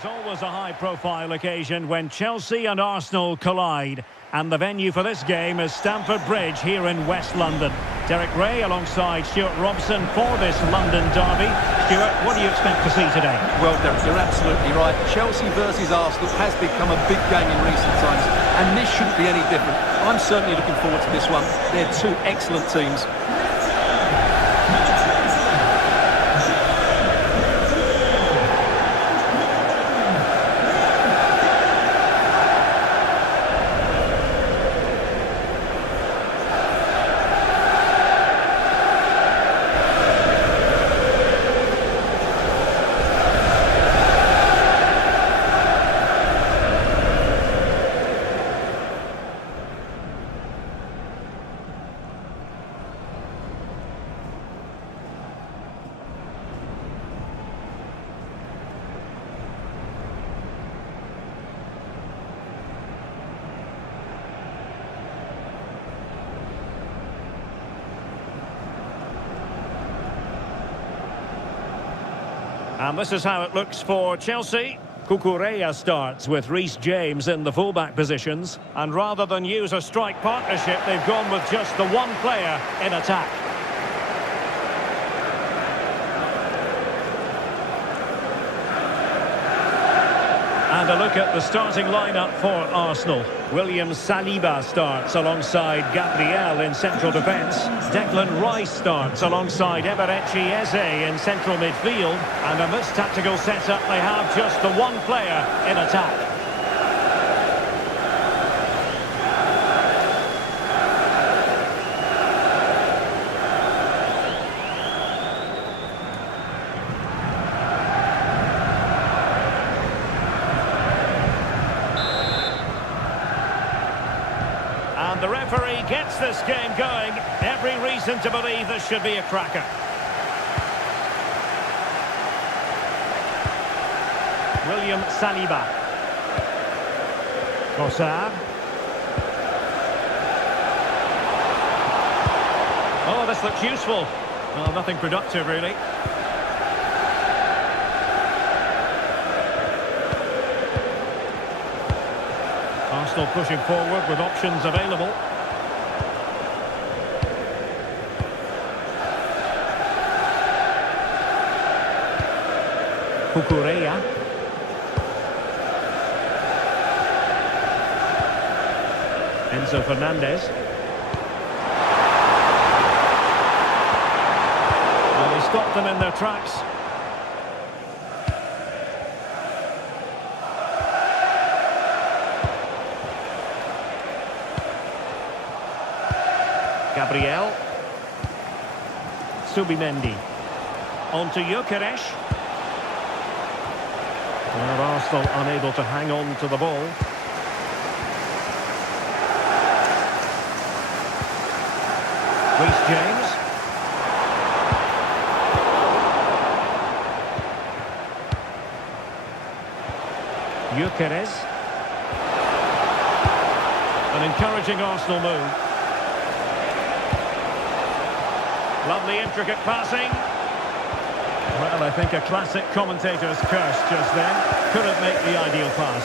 There's always a high-profile occasion when Chelsea and Arsenal collide. And the venue for this game is Stamford Bridge here in West London. Derek Ray alongside Stuart Robson for this London derby. Stuart, what do you expect to see today? Well, Derek, you're absolutely right. Chelsea versus Arsenal has become a big game in recent times, and this shouldn't be any different. I'm certainly looking forward to this one. They're two excellent teams. And this is how it looks for Chelsea. Gyokeres starts with Reece James in the fullback positions. And rather than use a strike partnership, they've gone with just the one player in attack. And a look at the starting lineup for Arsenal. William Saliba starts alongside Gabriel in central defence. Declan Rice starts alongside Eberechi Eze in central midfield. And in this tactical setup, they have just the one player in attack. And the referee gets this game going. Every reason to believe this should be a cracker. William Saliba. Trossard. Oh, this looks useful. Well, nothing productive, really. Arsenal pushing forward with options available. Cucurella. Enzo Fernandez. Well, he stopped them in their tracks. Gabriel. Subimendi. On to Gyokeres. Well, Arsenal unable to hang on to the ball. Reece James. Gyokeres. An encouraging Arsenal move. Lovely intricate passing. Well, I think a classic commentator's curse just then. Couldn't make the ideal pass.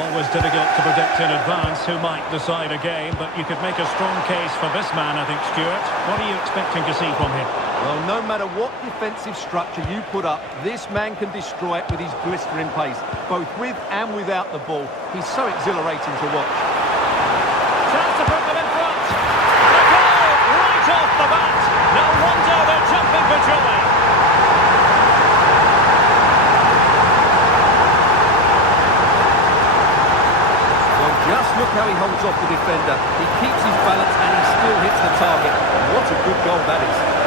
Always difficult to predict in advance who might decide a game, but you could make a strong case for this man, I think, Stuart. What are you expecting to see from him? Well, no matter what defensive structure you put up, this man can destroy it with his blistering pace, both with and without the ball. He's so exhilarating to watch. Chance to put them in front. A goal right off the bat. No wonder they're jumping for joy. Well, just look how he holds off the defender. He keeps his balance and he still hits the target. What a good goal that is.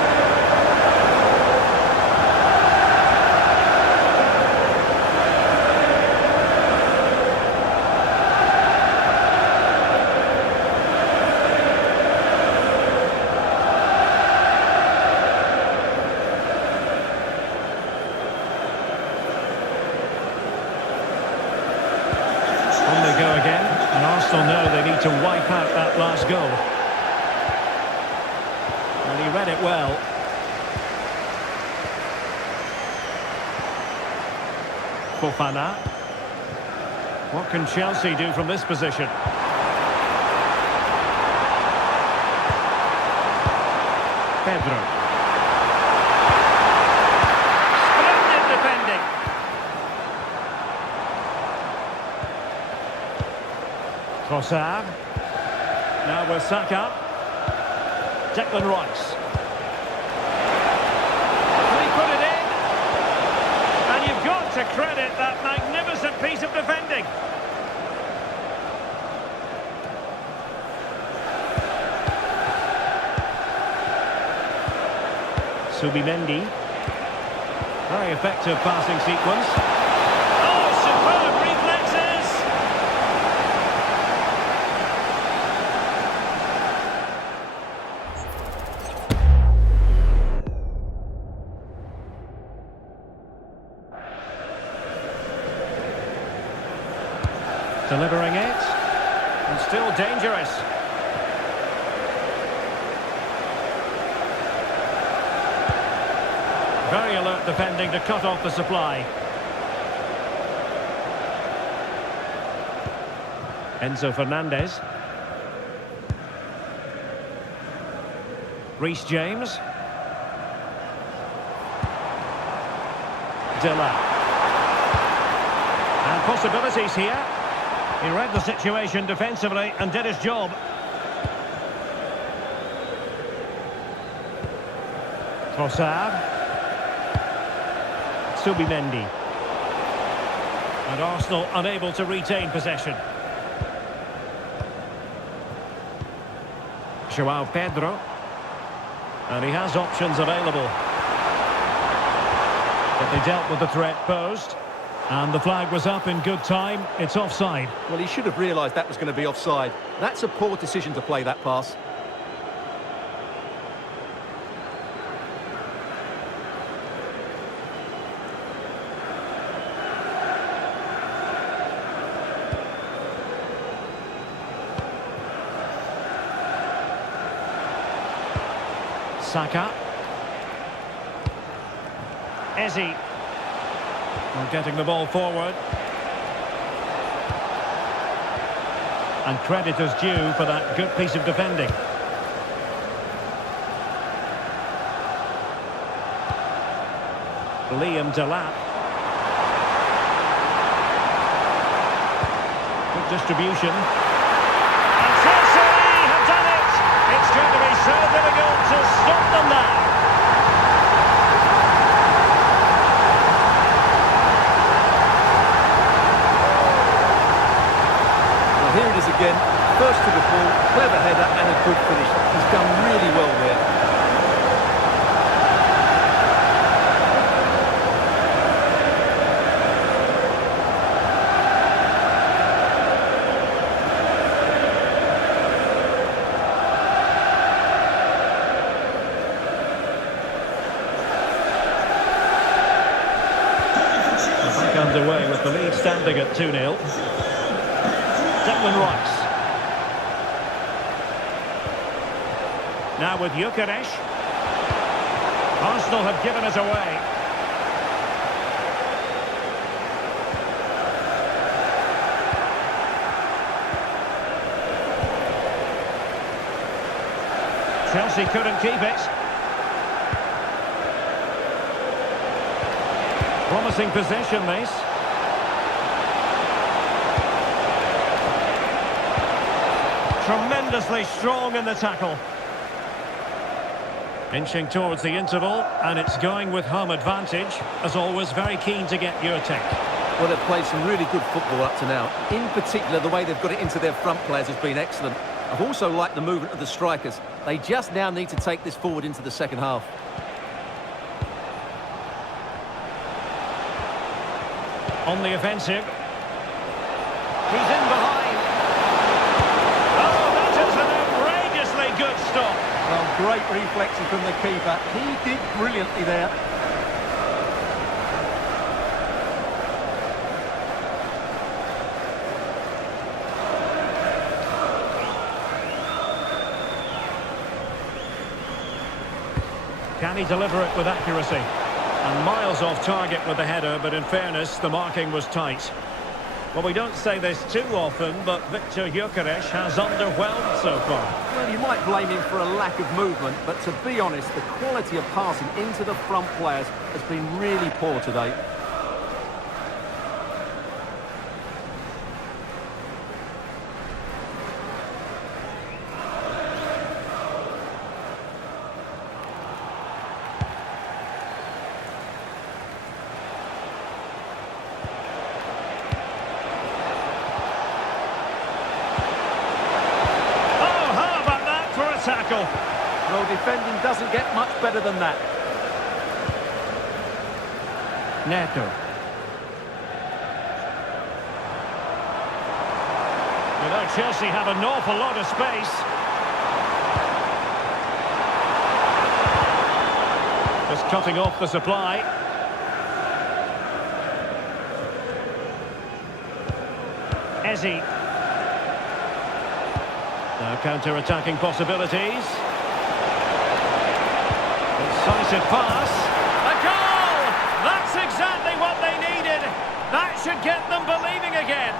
Go again, and Arsenal know they need to wipe out that last goal. And he read it well. Fofana. What can Chelsea do from this position? Pedro. Splendid defending. Trossard. Now with Saka. Declan Rice. Can he put it in? And you've got to credit that magnificent piece of defending. Subimendi. Very effective passing sequence. Oh, superb reflexes! Delivering it. And still dangerous. Very alert defending to cut off the supply. Enzo Fernandez. Reece James. Delap. And possibilities here. He read the situation defensively and did his job. Trossard. Subimendi. And Arsenal unable to retain possession. Joao Pedro. And he has options available. But they dealt with the threat posed. And the flag was up in good time. It's offside. Well, he should have realised that was going to be offside. That's a poor decision to play that pass. Saka. Eze. And getting the ball forward. And credit is due for that good piece of defending. Delap. Good distribution. And Chelsea have done it! It's going to be so difficult to stop them now. Well, here it is again. First to the ball, clever header and a good finish. He's done really well there. Underway with the lead standing at 2-0. Declan Rice. Now with Gyokeres. Arsenal have given us away. Chelsea couldn't keep it. Promising possession, this. Tremendously strong in the tackle. Inching towards the interval, and it's going with home advantage. As always, very keen to get your take. Well, they've played some really good football up to now. In particular, the way they've got it into their front players has been excellent. I've also liked the movement of the strikers. They just now need to take this forward into the second half. On the offensive. He's in behind. Oh, that is an outrageously good stop. Well, great reflexes from the keeper. He did brilliantly there. Can he deliver it with accuracy? And miles off target with the header, but in fairness, the marking was tight. Well, we don't say this too often, but Victor Gyokeres has underwhelmed so far. Well, you might blame him for a lack of movement, but to be honest, the quality of passing into the front players has been really poor today. Tackle. Well, defending doesn't get much better than that. Neto. You know, Chelsea have an awful lot of space. Just cutting off the supply. Eze. Now counter-attacking possibilities. Decisive pass. A goal! That's exactly what they needed. That should get them believing again.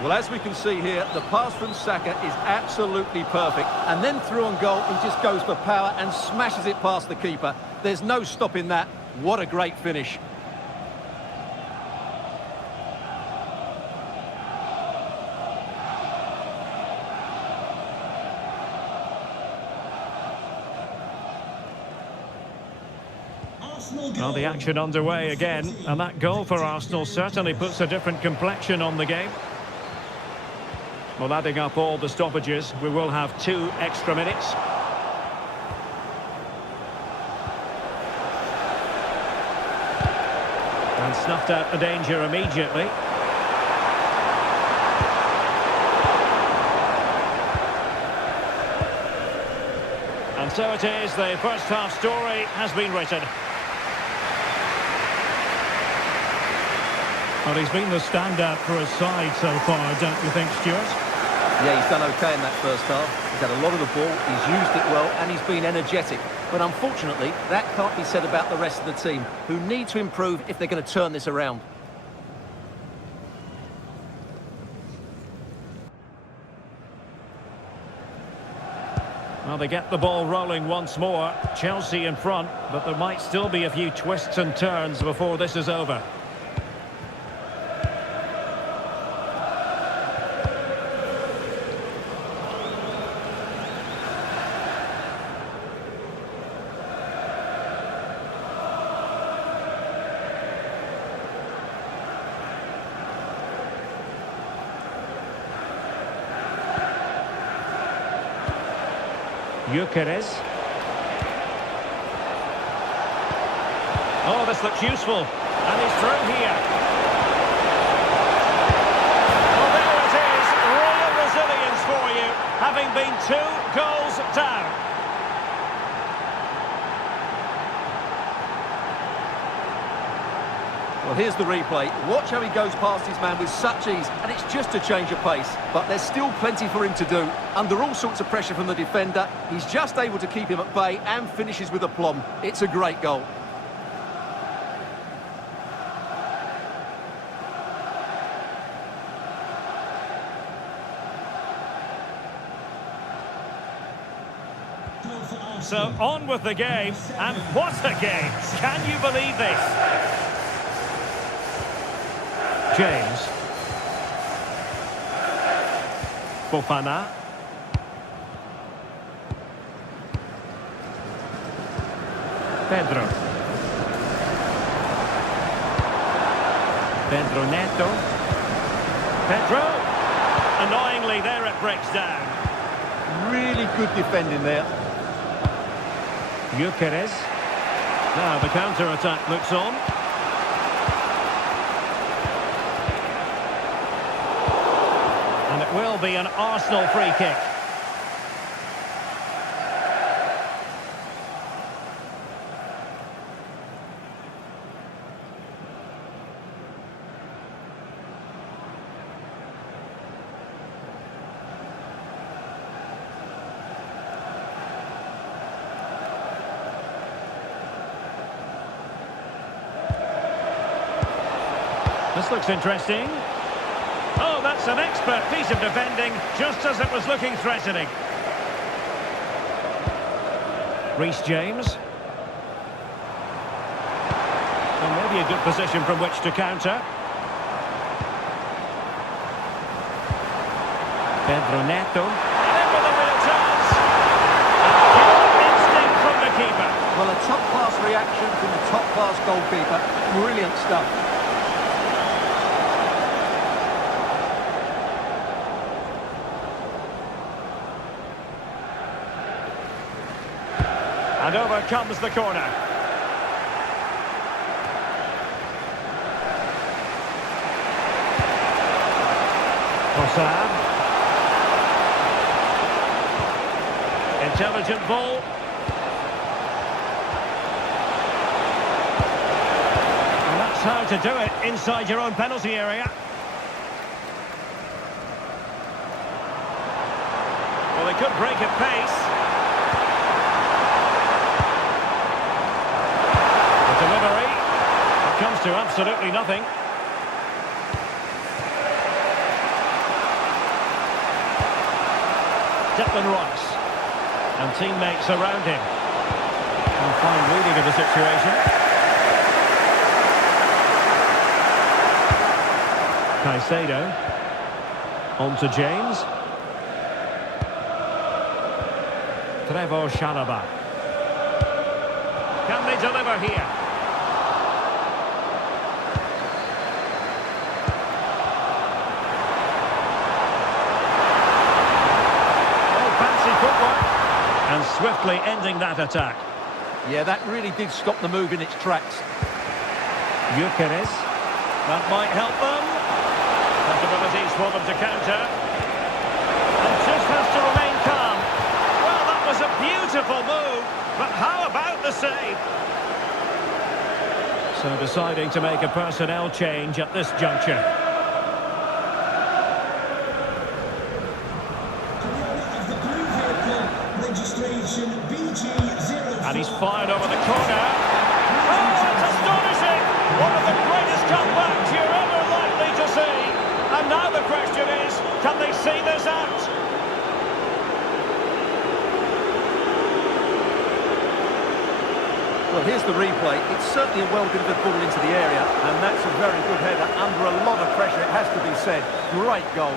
Well, as we can see here, the pass from Saka is absolutely perfect. And then through on goal, he just goes for power and smashes it past the keeper. There's no stopping that. What a great finish. Well, the action underway again, and that goal for Arsenal certainly puts a different complexion on the game. Well, adding up all the stoppages, we will have 2 extra minutes. And snuffed out the danger immediately. And so it is, the first half story has been written. Well, he's been the standout for his side so far, don't you think, Stuart? Yeah, he's done OK in that first half. He's had a lot of the ball, he's used it well, and he's been energetic. But unfortunately, that can't be said about the rest of the team, who need to improve if they're going to turn this around. Well, they get the ball rolling once more. Chelsea in front, but there might still be a few twists and turns before this is over. Gyokeres. Oh, this looks useful. And he's through here. Well, there it is. Real resilience for you, having been 2 goals down. Well, here's the replay. Watch how he goes past his man with such ease, and it's just a change of pace. But there's still plenty for him to do. Under all sorts of pressure from the defender, he's just able to keep him at bay and finishes with aplomb. It's a great goal. So on with the game, and what a game! Can you believe this? James. Fofana. Pedro. Pedro Neto. Pedro. Annoyingly, there it breaks down. Really good defending there. Gyokeres. Now the counter-attack looks on. And it will be an Arsenal free kick. This looks interesting. Oh, that's an expert piece of defending, just as it was looking threatening. Reece James. And maybe a good position from which to counter. Pedro Neto. And in with a real chance. Pure instinct from the keeper. Well, a top-class reaction from the top-class goalkeeper. Brilliant stuff. And over comes the corner. Hossam. Intelligent ball. And that's how to do it inside your own penalty area. Well, they could break at pace. Delivery. It comes to absolutely nothing. Declan Rice. And teammates around him. And fine reading of the situation. Caicedo. On to James. Trevoh Chalobah. Can they deliver here? And swiftly ending that attack. Yeah, that really did stop the move in its tracks. Gyokeres. That might help them. Possibilities for them to counter. And just has to remain calm. Well, that was a beautiful move. But how about the save? So deciding to make a personnel change at this juncture. And he's fired over the corner. Oh, it's astonishing! One of the greatest comebacks you're ever likely to see. And now the question is, can they see this out? Well, here's the replay. It's certainly a well-delivered ball into the area, and that's a very good header under a lot of pressure, it has to be said. Great goal.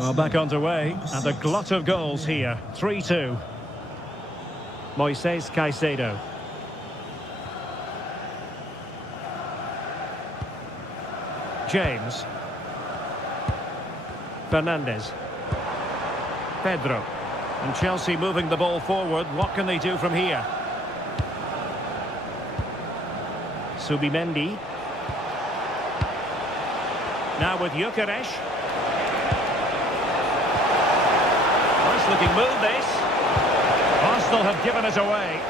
Well, back underway, and a glut of goals here. 3-2. Moises Caicedo. James. Fernandes. Pedro. And Chelsea moving the ball forward. What can they do from here? Subimendi. Now with Gyokeres. Looking move this. Arsenal have given it away.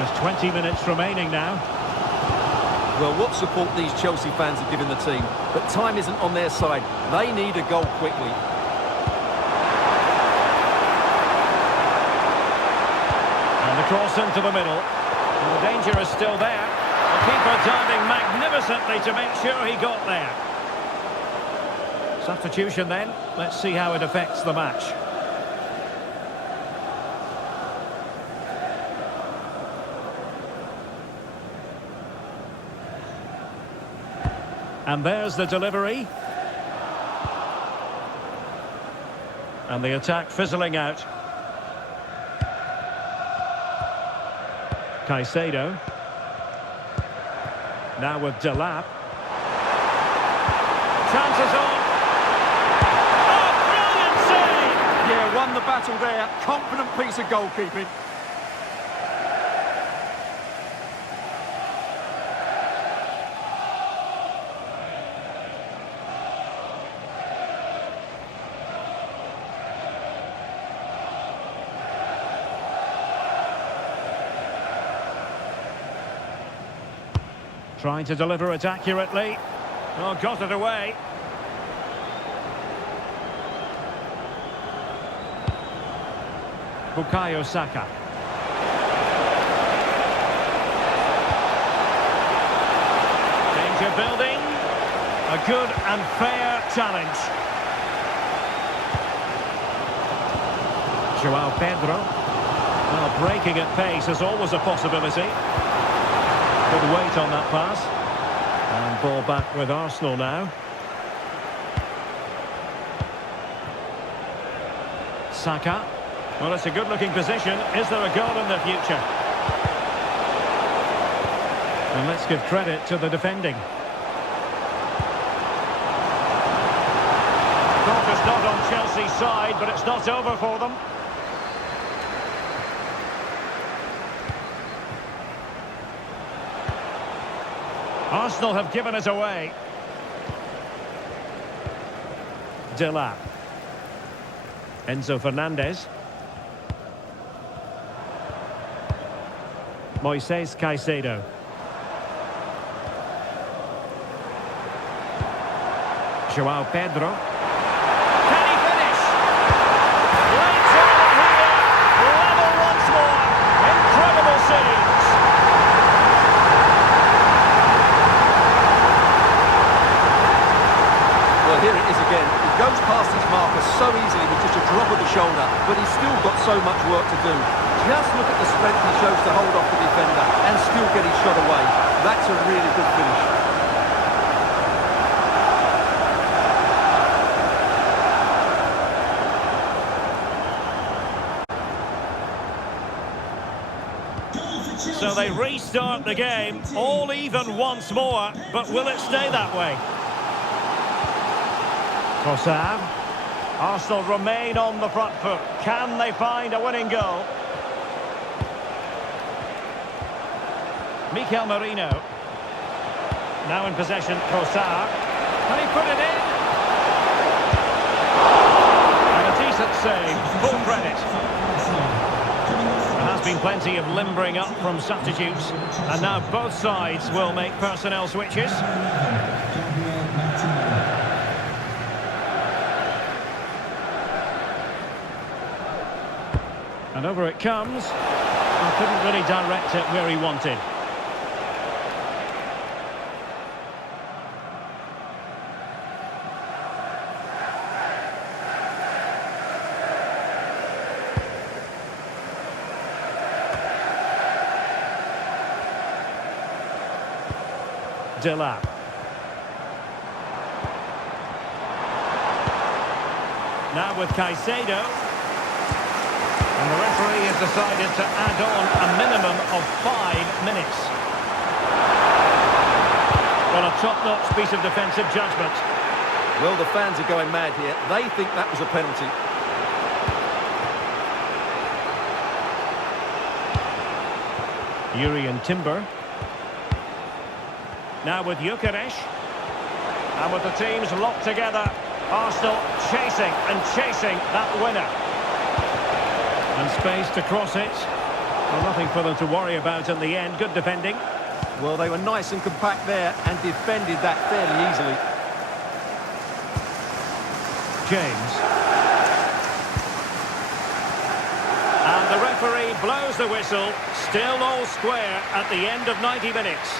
There's 20 minutes remaining now. Well, what support these Chelsea fans have given the team, but time isn't on their side. They need a goal quickly. And the cross into the middle. And the danger is still there. The keeper diving magnificently to make sure he got there. Substitution then. Let's see how it affects the match. And there's the delivery. And the attack fizzling out. Caicedo. Now with Delap. Chances on. Yeah, won the battle there. Confident piece of goalkeeping. Trying to deliver it accurately. Oh, got it away. Bukayo Saka. Danger building. A good and fair challenge. Joao Pedro. Well, breaking at pace is always a possibility. Good weight on that pass. And ball back with Arsenal now. Saka. Well, it's a good-looking position. Is there a goal in the future? And let's give credit to the defending. Focus not on Chelsea's side, but it's not over for them. Arsenal have given it away. Delap. Enzo Fernandez. Moises Caicedo. Joao Pedro. Can he finish? Great tackle here. Level once more. Incredible saves. Well, here it is again. He goes past his marker so easily with just a drop of the shoulder, but he's still got so much work to do. Just look at the strength he shows to hold off the defender and still get his shot away. That's a really good finish. So they restart the game, all even once more, but will it stay that way? Trossard. Arsenal remain on the front foot. Can they find a winning goal? Mikel Merino. Now in possession, Trossard. Can he put it in? And a decent save, full credit. There has been plenty of limbering up from substitutes, and now both sides will make personnel switches. And over it comes. He couldn't really direct it where he wanted. Delap. Now with Caicedo. And the referee has decided to add on a minimum of 5 minutes. Well, a top-notch piece of defensive judgment. Well, the fans are going mad here. They think that was a penalty. Yuri Timber. Now with Gyokeres. And with the teams locked together, Arsenal chasing and chasing that winner. And space to cross it. Well, nothing for them to worry about in the end. Good defending. Well, they were nice and compact there and defended that fairly easily. James. And the referee blows the whistle. Still all square at the end of 90 minutes.